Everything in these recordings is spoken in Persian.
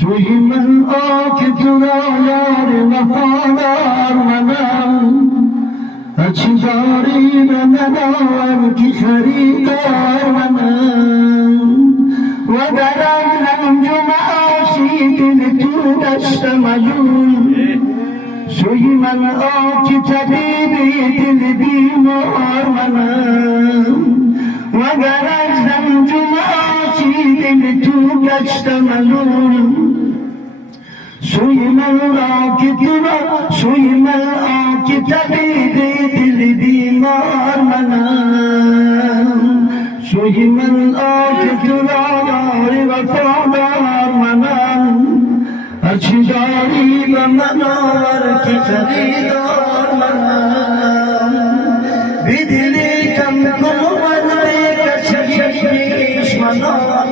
سوی من آ که تو را یار وفادار منم، هرچی داری به من آور که خریدار منم. و در رنج و معاشی دل تو دشت مجون، سوی من آ که طبیبی دل بیمار منم. و در رنج و معاشی دل تو دشت مجون، سوی من آ که تو را، سوی من آ که طبیبی دل بیمار منم. سوی من آ که تو را یار وفادار منم، هرچی داری به من آور که خریدار منم. بی دلی کم کن و بکشی دشمنان،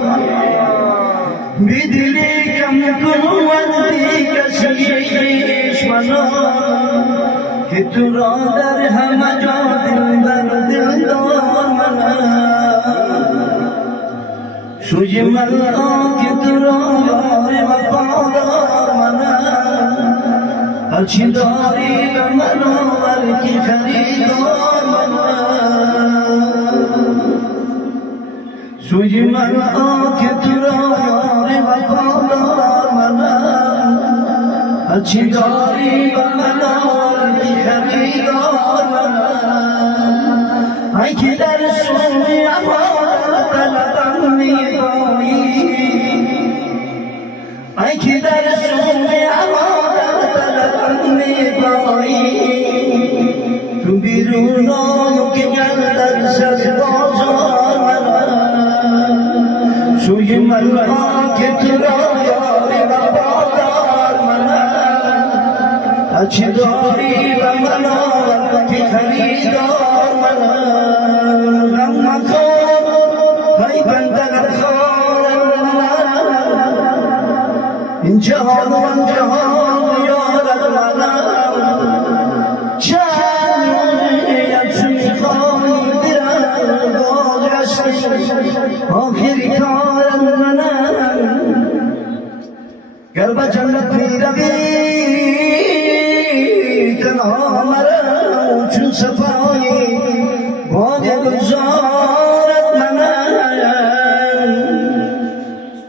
بی دلی کم کن و بکشی دشمنان، که تو را در همه جا دلبر دلدار منم. سوی من آ که تو را یار وفادار منم، هرچی داری به من آور که خریدار منم. سوی من آ که تو را یار وفادار منم، هرچی داری به من آور که خریدار منم. ای که در سوی عبادت طلبم می‌بایی، ای که در سوی عبادت طلبم می‌بایی، تو بیرون آی که گردد سر بازار منم. سوی من آ که تو را یار وفادار منم، هرچی داری به من آور که خریدار منم. غم مخور ای بنده غمخوار منم، این جهان و آن جهان یارد منم. چند موقعیت میخوای برم بازگشتی، آخری کارم منم. گر به جنت میروی تنها مرم، چون صفایی باغ گلزارت منم.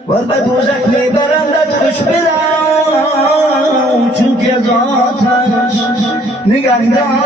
ور به دوزخ میبرندت خوش بدم، چون که از آتش نگهدار